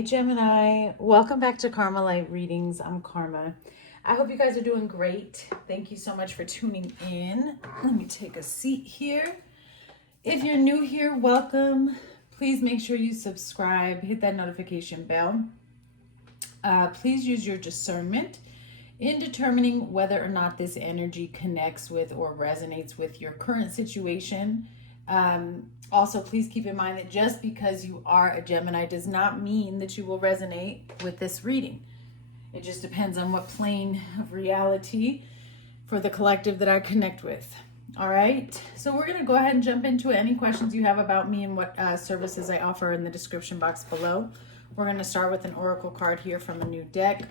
Hey Gemini, welcome back to Karma Light Readings. I'm Karma. I hope you guys are doing great. Thank you so much for tuning in. Let me take a seat here. If you're new here, welcome. Please make sure you subscribe, hit that notification bell. Please use your discernment in determining whether or not this energy connects with or resonates with your current situation. Also, please keep in mind that just because you are a Gemini does not mean that you will resonate with this reading. It just depends on what plane of reality for the collective that I connect with. All right, so we're going to go ahead and jump into it. Any questions you have about me and what services I offer in the description box below. We're going to start with an oracle card here from a new deck.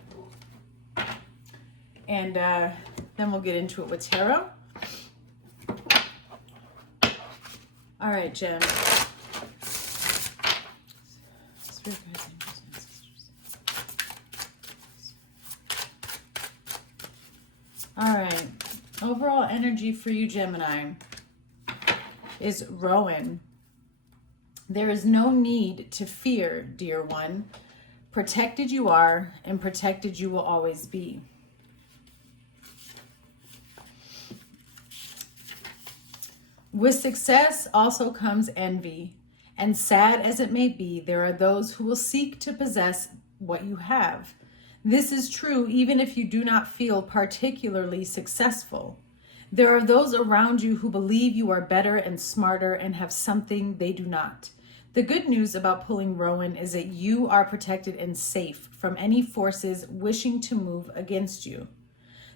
And then we'll get into it with tarot. All right, Jen. All right. Overall energy for you, Gemini, is Rowan. There is no need to fear, dear one. Protected you are, and protected you will always be. With success also comes envy, and sad as it may be, there are those who will seek to possess what you have. This is true even if you do not feel particularly successful. There are those around you who believe you are better and smarter and have something they do not. The good news about pulling Rowan is that you are protected and safe from any forces wishing to move against you.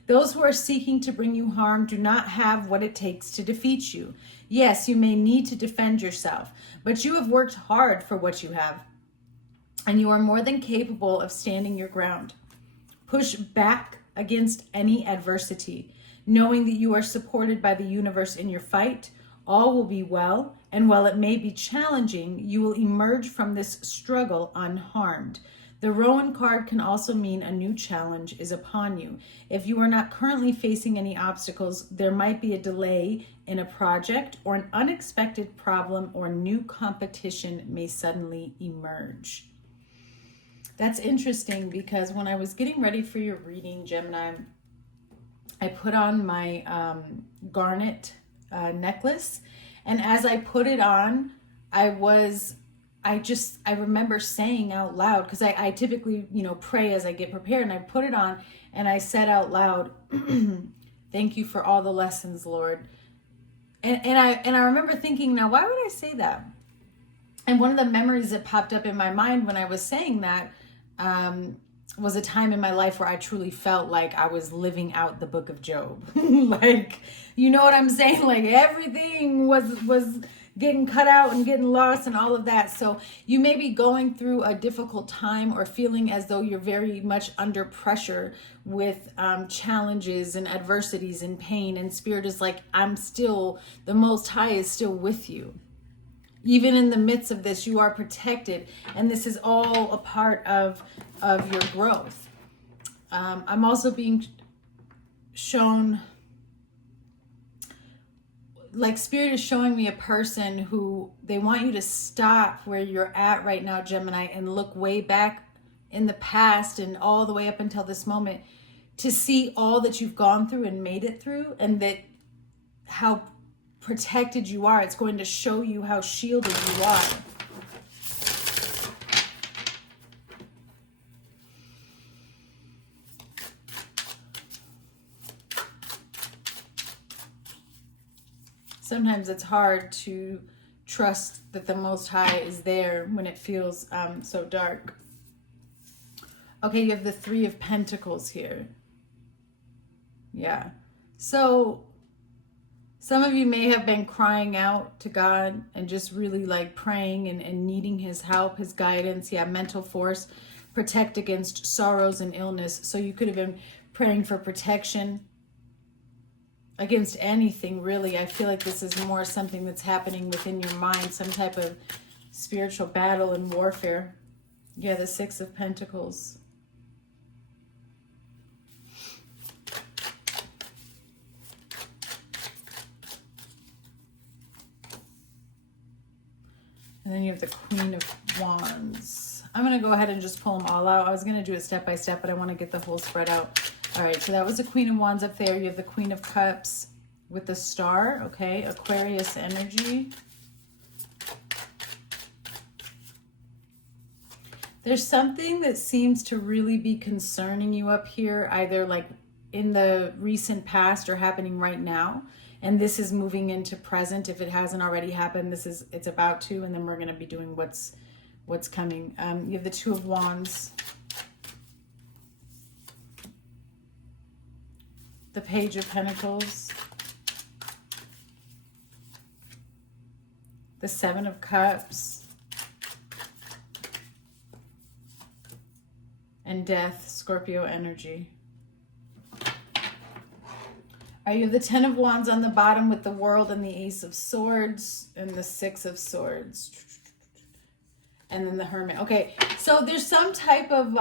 Those who are seeking to bring you harm do not have what it takes to defeat you. Yes, you may need to defend yourself, but you have worked hard for what you have, and you are more than capable of standing your ground. Push back against any adversity, knowing that you are supported by the universe in your fight. All will be well, and while it may be challenging, you will emerge from this struggle unharmed. The Rowan card can also mean a new challenge is upon you. If you are not currently facing any obstacles, there might be a delay in a project, or an unexpected problem or new competition may suddenly emerge. That's interesting because when I was getting ready for your reading, Gemini, I put on my garnet necklace, and as I put it on, I remember saying out loud, because I typically, pray as I get prepared, and I put it on and I said out loud, thank you for all the lessons, Lord. And I remember thinking, now, why would I say that? And one of the memories that popped up in my mind when I was saying that was a time in my life where I truly felt like I was living out the book of Job. Like, you know what I'm saying? Like everything was getting cut out and getting lost and all of that. So you may be going through a difficult time or feeling as though you're very much under pressure with challenges and adversities and pain. And Spirit is like, the Most High is still with you. Even in the midst of this, you are protected. And this is all a part of your growth. I'm also being shown, like Spirit is showing me a person who they want you to stop where you're at right now, Gemini, and look way back in the past and all the way up until this moment to see all that you've gone through and made it through, and that how protected you are. It's going to show you how shielded you are. Sometimes it's hard to trust that the Most High is there when it feels so dark. Okay, you have the Three of Pentacles here. Yeah. So some of you may have been crying out to God and just really like praying and needing his help, his guidance. Yeah, mental force, protect against sorrows and illness. So you could have been praying for protection against anything, really. I feel like this is more something that's happening within your mind, some type of spiritual battle and warfare. Yeah, the Six of Pentacles. And then you have the Queen of Wands. I'm going to go ahead and just pull them all out. I was going to do it step by step, but I want to get the whole spread out. All right, so that was the Queen of Wands up there. You have the Queen of Cups with the Star, okay? Aquarius energy. There's something that seems to really be concerning you up here, either like in the recent past or happening right now. And this is moving into present. If it hasn't already happened, it's about to, and then we're going to be doing what's coming. You have the Two of Wands, the Page of Pentacles, the Seven of Cups, and Death, Scorpio energy. You have the Ten of Wands on the bottom with the World and the Ace of Swords and the Six of Swords. And then the Hermit. Okay, so there's some type of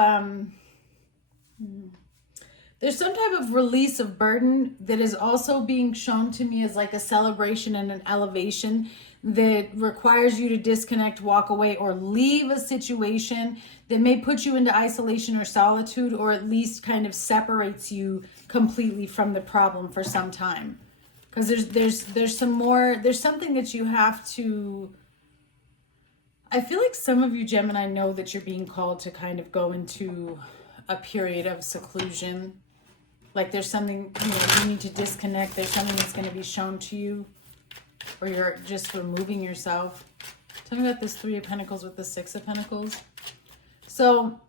release of burden that is also being shown to me as like a celebration and an elevation that requires you to disconnect, walk away, or leave a situation that may put you into isolation or solitude, or at least kind of separates you completely from the problem for some time. Because there's something that you have to, I feel like some of you Gemini know that you're being called to kind of go into a period of seclusion. Like there's something, you need to disconnect. There's something that's going to be shown to you, or you're just removing yourself. Tell me about this Three of Pentacles with the Six of Pentacles. So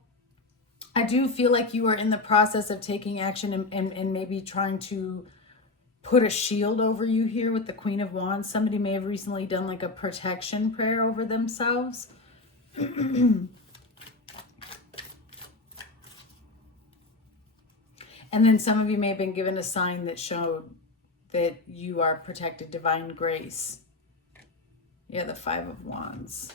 I do feel like you are in the process of taking action and maybe trying to put a shield over you here with the Queen of Wands. Somebody may have recently done like a protection prayer over themselves. And then some of you may have been given a sign that showed that you are protected, divine grace. Yeah, the Five of Wands.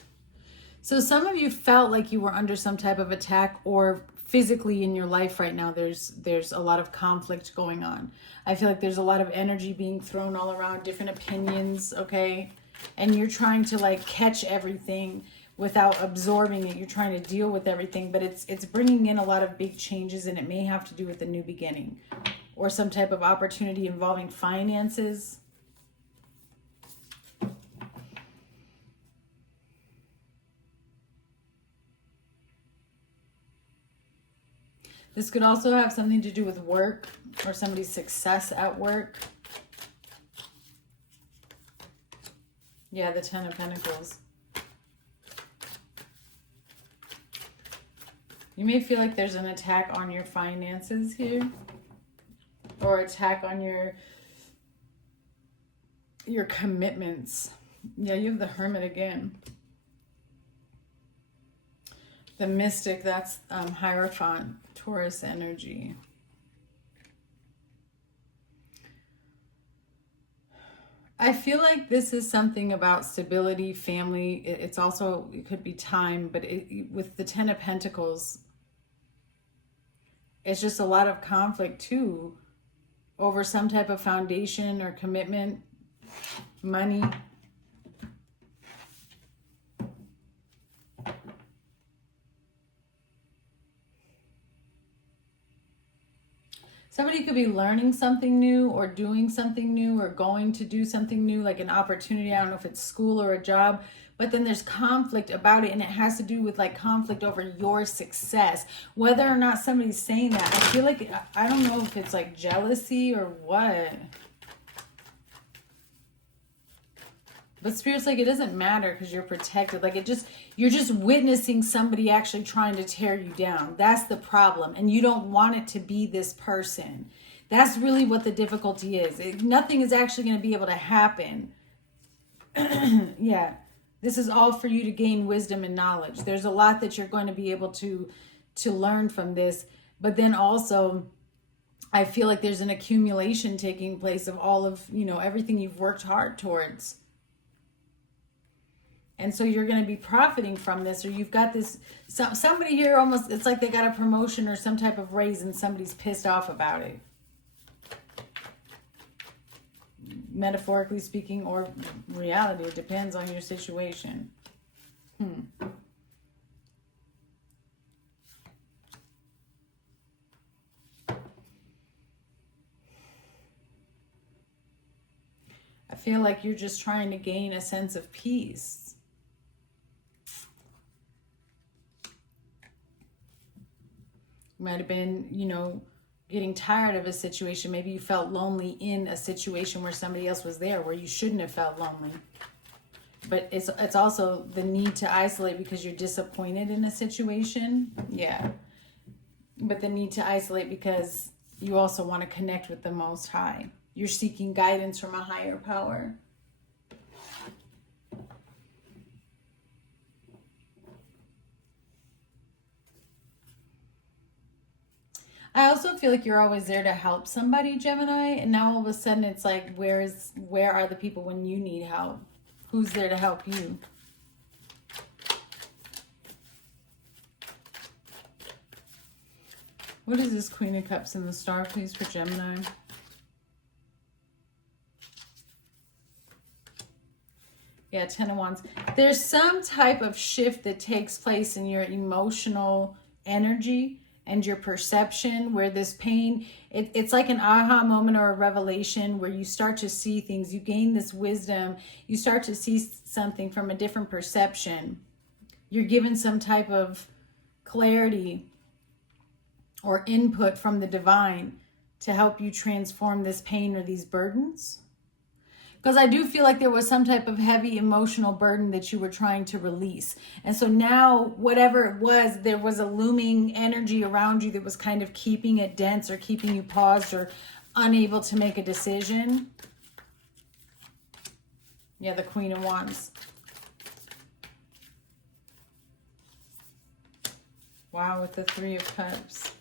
So some of you felt like you were under some type of attack, or physically in your life right now there's a lot of conflict going on. I feel like there's a lot of energy being thrown all around, different opinions, okay? And you're trying to like catch everything without absorbing it. You're trying to deal with everything, but it's bringing in a lot of big changes, and it may have to do with the new beginning or some type of opportunity involving finances. This could also have something to do with work or somebody's success at work. Yeah, the Ten of Pentacles. You may feel like there's an attack on your finances here, or attack on your commitments. Yeah, you have the Hermit again. The Mystic, that's Hierophant, Taurus energy. I feel like this is something about stability, family. It's also, it could be time, but with the Ten of Pentacles, it's just a lot of conflict too over some type of foundation or commitment, money. Somebody could be learning something new or doing something new or going to do something new, like an opportunity. I don't know if it's school or a job, but then there's conflict about it, and it has to do with like conflict over your success. Whether or not somebody's saying that, I feel like, I don't know if it's like jealousy or what. But Spirit's like, it doesn't matter because you're protected. Like you're just witnessing somebody actually trying to tear you down. That's the problem. And you don't want it to be this person. That's really what the difficulty is. Nothing is actually going to be able to happen. Yeah. This is all for you to gain wisdom and knowledge. There's a lot that you're going to be able to learn from this. But then also, I feel like there's an accumulation taking place of all of, everything you've worked hard towards. And so you're going to be profiting from this, or you've got this, somebody here almost, it's like they got a promotion or some type of raise and somebody's pissed off about it. Metaphorically speaking, or reality, it depends on your situation. feel like you're just trying to gain a sense of peace. You might have been, you know, getting tired of a situation. Maybe you felt lonely in a situation where somebody else was there, where you shouldn't have felt lonely. But it's also the need to isolate because you're disappointed in a situation. Yeah. But the need to isolate because you also want to connect with the Most High. You're seeking guidance from a higher power. I also feel like you're always there to help somebody, Gemini. And now all of a sudden it's like, where are the people when you need help? Who's there to help you? What is this Queen of Cups in the Star, please, for Gemini? Yeah, Ten of Wands. There's some type of shift that takes place in your emotional energy and your perception where this pain, it's like an aha moment or a revelation where you start to see things. You gain this wisdom. You start to see something from a different perception. You're given some type of clarity or input from the divine to help you transform this pain or these burdens. Because I do feel like there was some type of heavy emotional burden that you were trying to release. And so now, whatever it was, there was a looming energy around you that was kind of keeping it dense or keeping you paused or unable to make a decision. Yeah, the Queen of Wands. Wow, with the Three of Cups.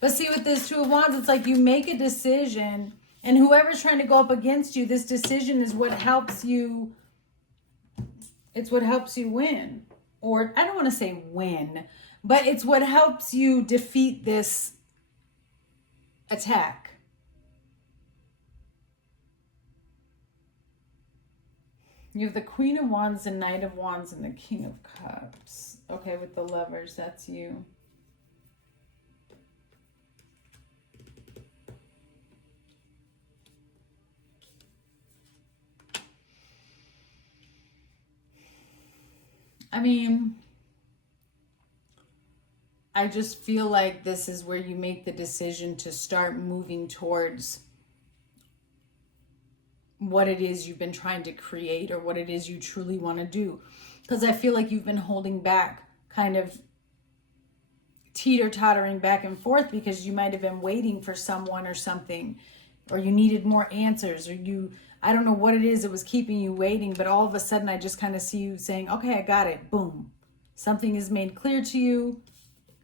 But see, with this Two of Wands, it's like you make a decision. And whoever's trying to go up against you, this decision is what helps you. It's what helps you win. Or I don't want to say win, but it's what helps you defeat this attack. You have the Queen of Wands, the Knight of Wands, and the King of Cups. Okay, with the Lovers, that's you. I mean, I just feel like this is where you make the decision to start moving towards what it is you've been trying to create or what it is you truly want to do. Because I feel like you've been holding back, kind of teeter-tottering back and forth because you might have been waiting for someone or something, or you needed more answers, or I don't know what it is that was keeping you waiting, but all of a sudden I just kind of see you saying, okay, I got it. Boom. Something is made clear to you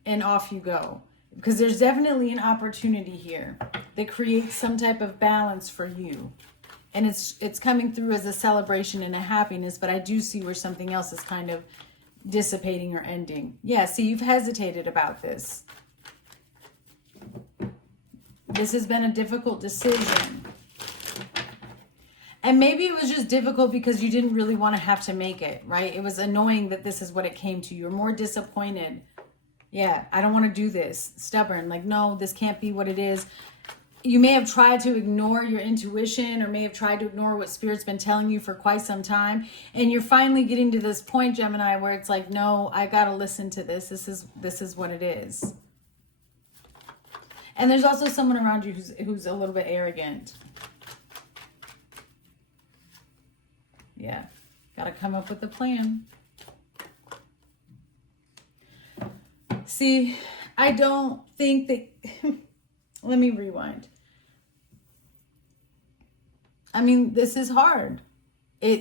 and off you go. Because there's definitely an opportunity here that creates some type of balance for you. And it's coming through as a celebration and a happiness, but I do see where something else is kind of dissipating or ending. Yeah, see, you've hesitated about this. This has been a difficult decision. And maybe it was just difficult because you didn't really want to have to make it, right? It was annoying that this is what it came to. You're more disappointed. Yeah, I don't want to do this. Stubborn. Like, no, this can't be what it is. You may have tried to ignore your intuition or may have tried to ignore what Spirit's been telling you for quite some time. And you're finally getting to this point, Gemini, where it's like, no, I got to listen to this. This is what it is. And there's also someone around you who's a little bit arrogant. Yeah, got to come up with a plan. See, I don't think that... Let me rewind. I mean, this is hard.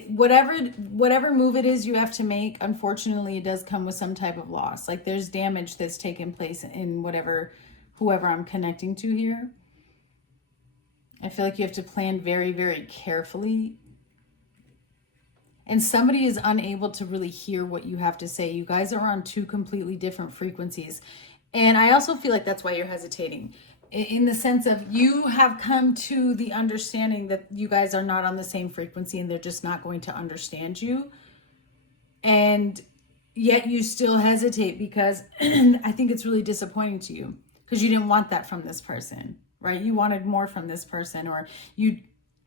Whatever move it is you have to make, unfortunately, it does come with some type of loss. Like there's damage that's taken place in whoever I'm connecting to here. I feel like you have to plan very, very carefully. And somebody is unable to really hear what you have to say. You guys are on two completely different frequencies. And I also feel like that's why you're hesitating. In the sense of you have come to the understanding that you guys are not on the same frequency and they're just not going to understand you. And yet you still hesitate because I think it's really disappointing to you because you didn't want that from this person, right? You wanted more from this person, or you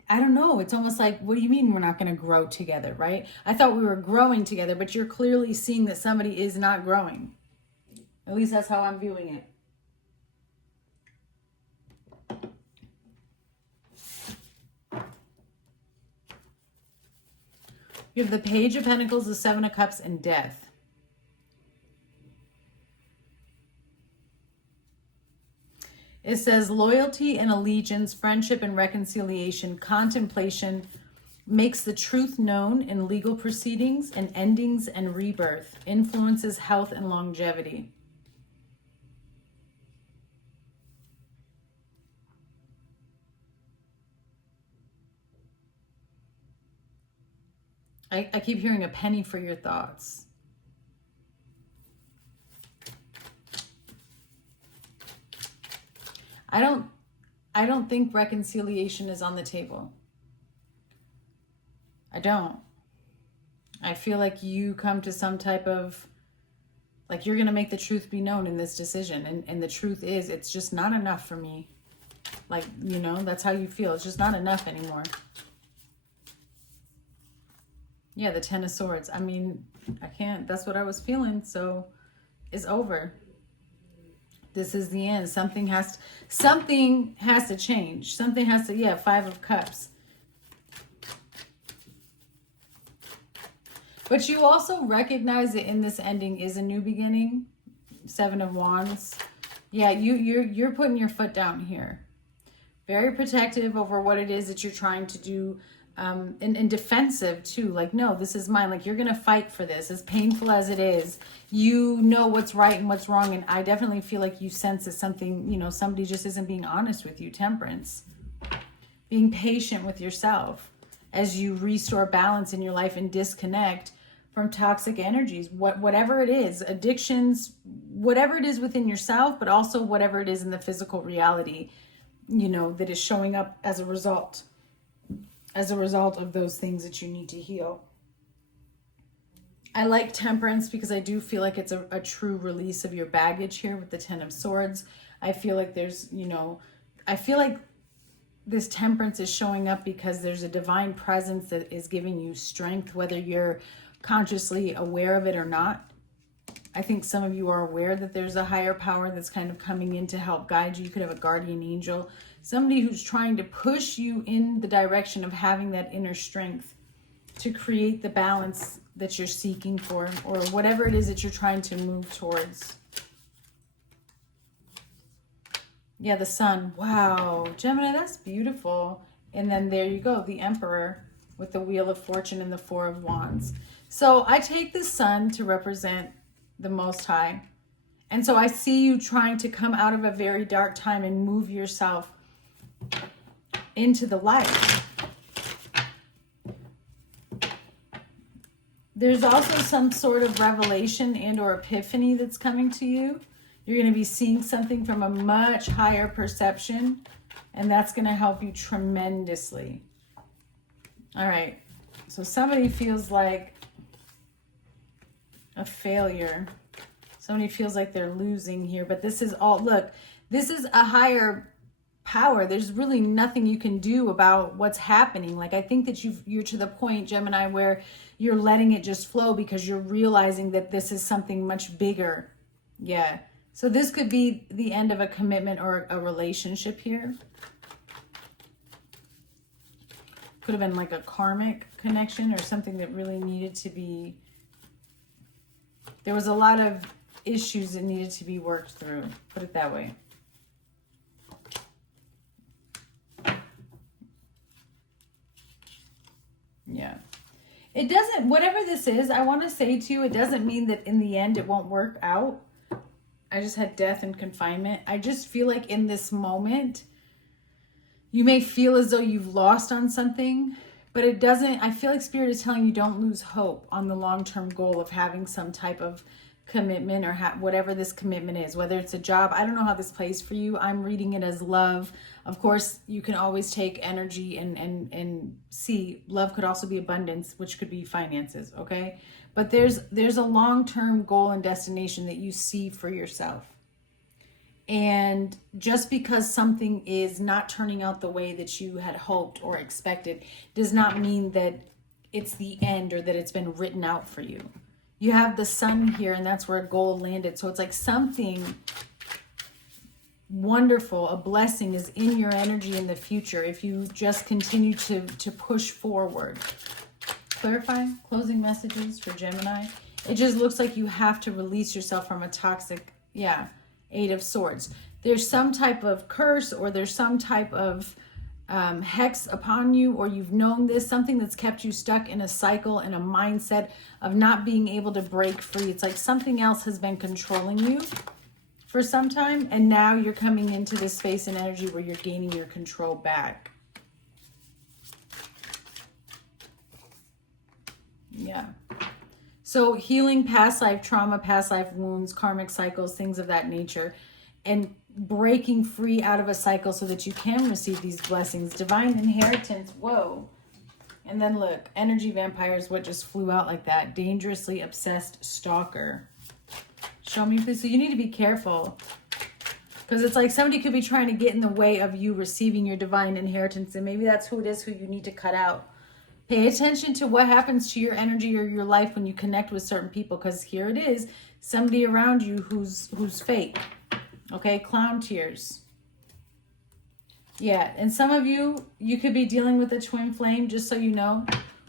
I don't know. It's almost like, what do you mean we're not going to grow together, right? I thought we were growing together, but you're clearly seeing that somebody is not growing. At least that's how I'm viewing it. You have the Page of Pentacles, the Seven of Cups, and Death. It says loyalty and allegiance, friendship and reconciliation, contemplation makes the truth known in legal proceedings and endings and rebirth, influences health and longevity. I keep hearing a penny for your thoughts. I don't think reconciliation is on the table. I don't. I feel like you come to some type of, like, you're going to make the truth be known in this decision. And the truth is, it's just not enough for me. Like, you know, that's how you feel. It's just not enough anymore. Yeah, the Ten of Swords. I mean, I can't. That's what I was feeling. So it's over. This is the end. Something has to change. Something has to, yeah, Five of Cups. But you also recognize that in this ending is a new beginning. Seven of Wands. Yeah, you're putting your foot down here. Very protective over what it is that you're trying to do. And defensive too. Like, no, this is mine. Like, you're going to fight for this. As painful as it is, you know what's right and what's wrong. And I definitely feel like you sense that something, you know, somebody just isn't being honest with you. Temperance. Being patient with yourself as you restore balance in your life and disconnect from toxic energies, whatever it is, addictions, whatever it is within yourself, but also whatever it is in the physical reality, you know, that is showing up as a result of those things that you need to heal. I like Temperance because I do feel like it's a true release of your baggage here with the Ten of Swords. I feel like there's, you know, I feel like this Temperance is showing up because there's a divine presence that is giving you strength, whether you're consciously aware of it or not. I think some of you are aware that there's a higher power that's kind of coming in to help guide you. You could have a guardian angel, somebody who's trying to push you in the direction of having that inner strength to create the balance that you're seeking for, or whatever it is that you're trying to move towards. Yeah, the Sun. Wow. Gemini, that's beautiful. And then there you go, the Emperor with the Wheel of Fortune and the Four of Wands. So I take the Sun to represent the Most High. And so I see you trying to come out of a very dark time and move yourself into the light. There's also some sort of revelation and or epiphany that's coming to you. You're going to be seeing something from a much higher perception, and that's going to help you tremendously. All right. So somebody feels like a failure. Somebody feels like they're losing here, but this is all, look, this is a higher power. There's really nothing you can do about what's happening. Like, I think that you're to the point, Gemini, where you're letting it just flow because you're realizing that this is something much bigger. Yeah. So this could be the end of a commitment or a relationship here. Could have been like a karmic connection or something that really needed to be, there was a lot of issues that needed to be worked through, put it that way. Yeah. It doesn't, whatever this is, I want to say to you, it doesn't mean that in the end it won't work out. I just had death and confinement. I just feel like in this moment, you may feel as though you've lost on something, but it doesn't, I feel like Spirit is telling you don't lose hope on the long-term goal of having some type of commitment or whatever this commitment is, whether it's a job. I don't know how this plays for you. I'm reading it as love. Of course, you can always take energy and see love could also be abundance, which could be finances, okay? But there's a long-term goal and destination that you see for yourself. And just because something is not turning out the way that you had hoped or expected does not mean that it's the end or that it's been written out for you. You have the sun here, and that's where gold landed. So it's like something wonderful, a blessing is in your energy in the future if you just continue to push forward. Clarify, closing messages for Gemini. It just looks like you have to release yourself from a toxic, Eight of Swords. There's some type of curse, or there's some type of hex upon you, or you've known this, something that's kept you stuck in a cycle, in a mindset of not being able to break free. It's like something else has been controlling you for some time, and now you're coming into this space and energy where you're gaining your control back. Yeah. So healing past life trauma, past life wounds, karmic cycles, things of that nature, and breaking free out of a cycle so that you can receive these blessings. Divine inheritance. Whoa. And then look, energy vampires, what just flew out like that? Dangerously obsessed stalker. Show me, please. So you need to be careful, because it's like somebody could be trying to get in the way of you receiving your divine inheritance, and maybe that's who it is who you need to cut out. Pay attention to what happens to your energy or your life when you connect with certain people, because here it is, somebody around you who's fake. Okay, clown tears. Yeah, and some of you could be dealing with a twin flame, just so you know,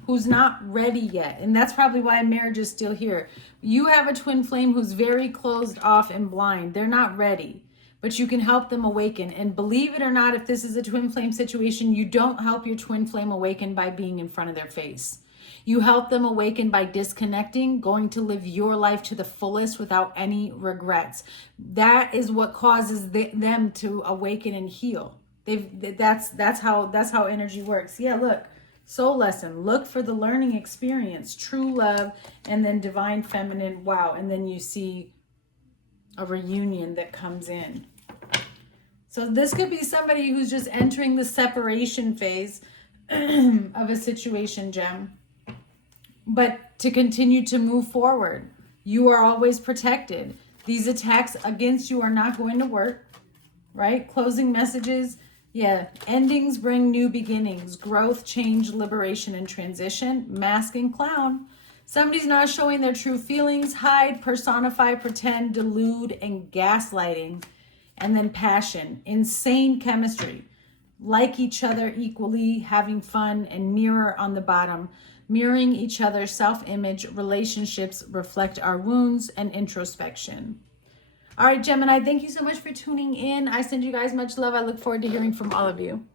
who's not ready yet. And that's probably why marriage is still here. You have a twin flame who's very closed off and blind. They're not ready, but you can help them awaken. And believe it or not, if this is a twin flame situation, you don't help your twin flame awaken by being in front of their face. You help them awaken by disconnecting, going to live your life to the fullest without any regrets. That is what causes them to awaken and heal. That's how energy works. Yeah, look, soul lesson. Look for the learning experience, true love, and then divine feminine. Wow, and then you see a reunion that comes in. So this could be somebody who's just entering the separation phase of a situation, Gem. But to continue to move forward, you are always protected. These attacks against you are not going to work, right? Closing messages. Yeah, endings bring new beginnings, growth, change, liberation, and transition. Mask and clown. Somebody's not showing their true feelings. Hide, personify, pretend, delude, and gaslighting. And then passion. Insane chemistry. Like each other equally, having fun, and mirror on the bottom. Mirroring each other's self-image, relationships reflect our wounds, and introspection. All right, Gemini, thank you so much for tuning in. I send you guys much love. I look forward to hearing from all of you.